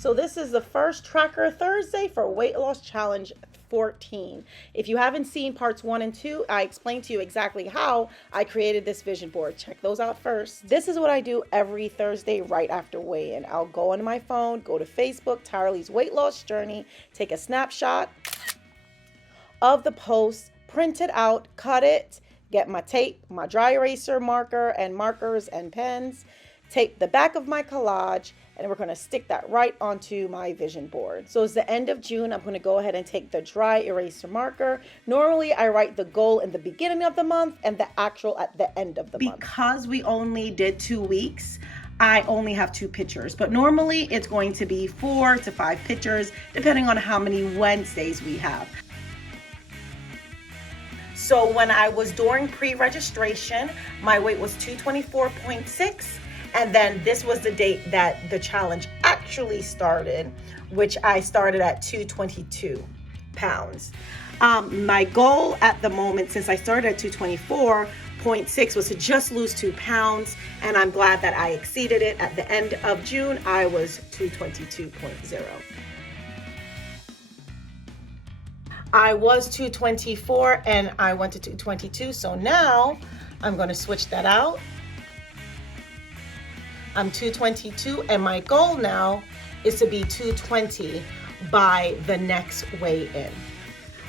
So this is the first Tracker Thursday for Weight Loss Challenge 14. If you haven't seen parts 1 and 2, I explained to you exactly how I created this vision board. Check those out first. This is what I do every Thursday right after weigh-in. I'll go on my phone, go to Facebook, Tyraleigh's Weight Loss Journey, take a snapshot of the post, print it out, cut it, get my tape, my dry eraser marker and markers and pens, tape the back of my collage, and we're going to stick that right onto my vision board. So it's the end of June. I'm going to go ahead and take the dry eraser marker. Normally I write the goal in the beginning of the month and the actual at the end of the month. Because we only did 2 weeks, I only have 2 pictures, but normally it's going to be 4 to 5 pictures depending on how many Wednesdays we have. So when I was doing pre-registration, my weight was 224.6. And then this was the date that the challenge actually started, which I started at 222 pounds. My goal at the moment, since I started at 224.6, was to just lose 2 pounds. And I'm glad that I exceeded it. At the end of June, I was 222.0. I was 224 and I went to 222. So now I'm going to switch that out. I'm 222 and my goal now is to be 220 by the next weigh-in.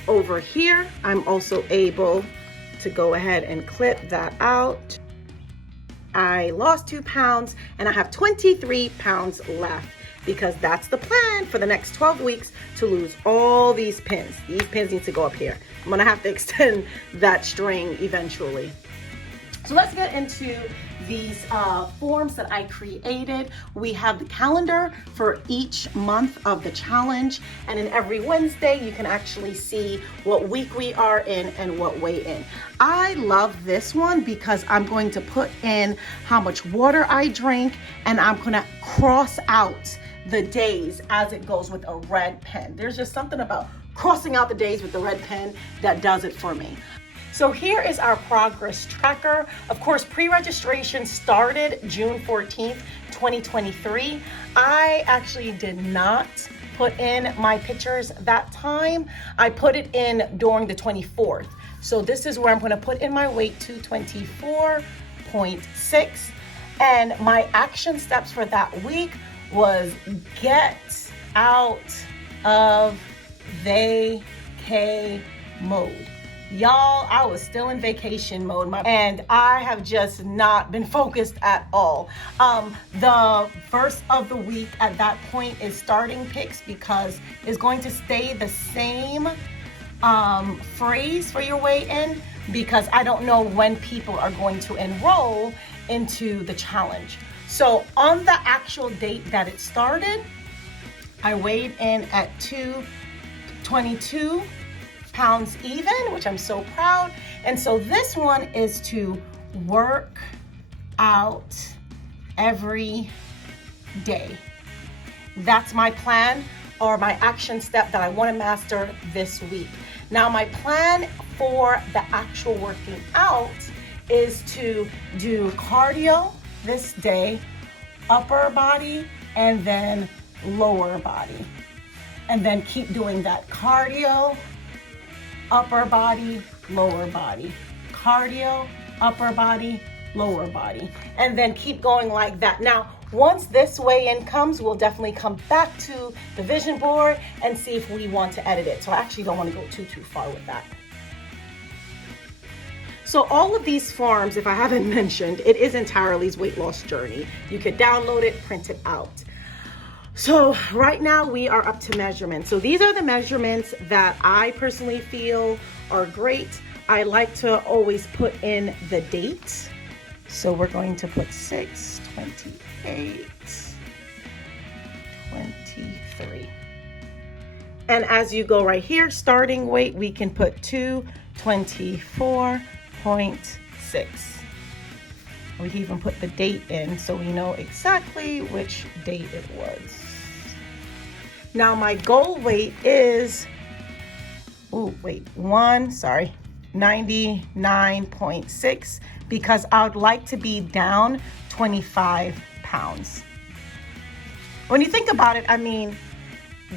Over here, I'm also able to go ahead and clip that out. I lost 2 pounds and I have 23 pounds left because that's the plan for the next 12 weeks, to lose all these pins. These pins need to go up here. I'm gonna have to extend that string eventually. So let's get into these forms that I created. We have the calendar for each month of the challenge, and in every Wednesday you can actually see what week we are in and what weigh-in. I love this one because I'm going to put in how much water I drink, and I'm gonna cross out the days as it goes with a red pen. There's just something about crossing out the days with the red pen that does it for me. So here is our progress tracker. Of course, pre-registration started June 14th, 2023. I actually did not put in my pictures that time. I put it in during the 24th. So this is where I'm gonna put in my weight, 224.6. And my action steps for that week was get out of vacay mode. Y'all, I was still in vacation mode, and I have just not been focused at all. The first of the week at that point is starting picks, because it's going to stay the same phrase for your weigh-in, because I don't know when people are going to enroll into the challenge. So on the actual date that it started, I weighed in at 222 pounds even, which I'm so proud. And so this one is to work out every day. That's my plan, or my action step that I want to master this week. Now my plan for the actual working out is to do cardio this day, upper body, and then lower body. And then keep doing that cardio, upper body, lower body, cardio, upper body, lower body, and then keep going like that. Now, once this weigh-in comes, we'll definitely come back to the vision board and see if we want to edit it. So I actually don't want to go too far with that. So all of these forms, if I haven't mentioned, it is in Tyraleigh's Weight Loss Journey. You could download it, print it out. So right now we are up to measurements. So these are the measurements that I personally feel are great. I like to always put in the date. So we're going to put 6/28/23. And as you go right here, starting weight, we can put 224.6. We can even put the date in so we know exactly which date it was. Now my goal weight is, 99.6, because I would like to be down 25 pounds. When you think about it, I mean,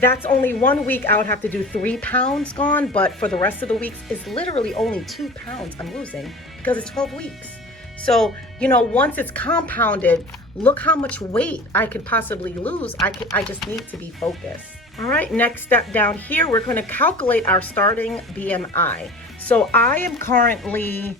that's only 1 week I would have to do 3 pounds gone, but for the rest of the weeks, it's literally only 2 pounds I'm losing because it's 12 weeks. So, you know, once it's compounded, look how much weight I could possibly lose. I just need to be focused. All right, next step down here, we're going to calculate our starting BMI. So I am currently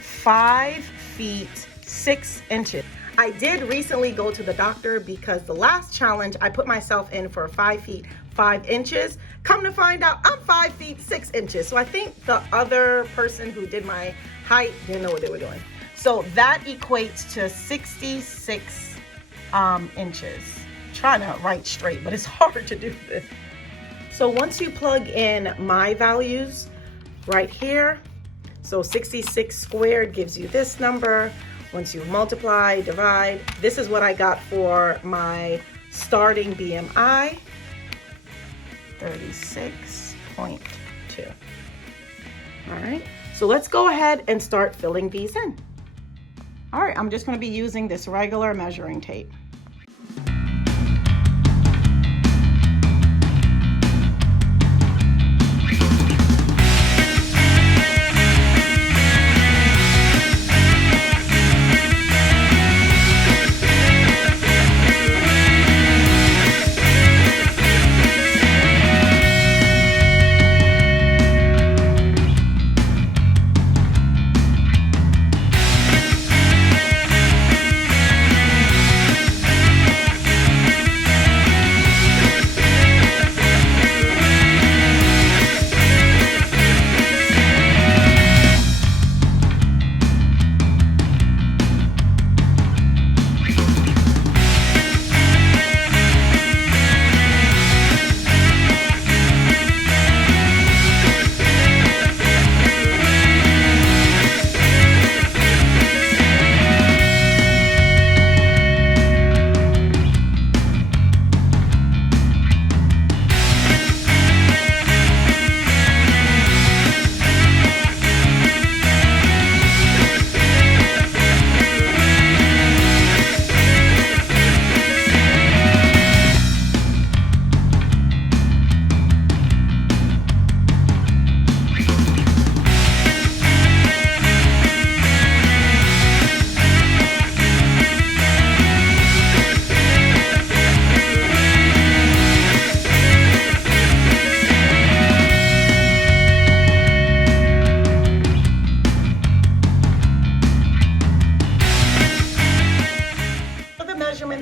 5 feet 6 inches. I did recently go to the doctor because the last challenge I put myself in for 5 feet 5 inches. Come to find out, I'm 5 feet 6 inches. So I think the other person who did my height didn't know what they were doing. So that equates to 66 inches. I'm trying to write straight, but it's hard to do this. So once you plug in my values right here, so 66 squared gives you this number. Once you multiply, divide, this is what I got for my starting BMI, 36.2. All right, so let's go ahead and start filling these in. All right, I'm just going to be using this regular measuring tape.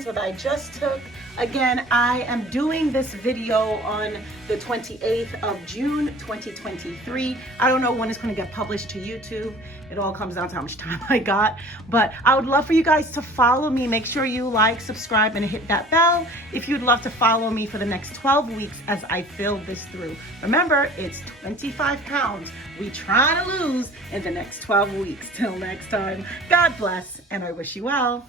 That I just took. Again, I am doing this video on the 28th of June 2023. I don't know when it's going to get published to YouTube. It all comes down to how much time I got, but I would love for you guys to follow me. Make sure you like, subscribe, and hit that bell if you'd love to follow me for the next 12 weeks as I fill this through. Remember, it's 25 pounds we try to lose in the next 12 weeks. Till next time, God bless, and I wish you well.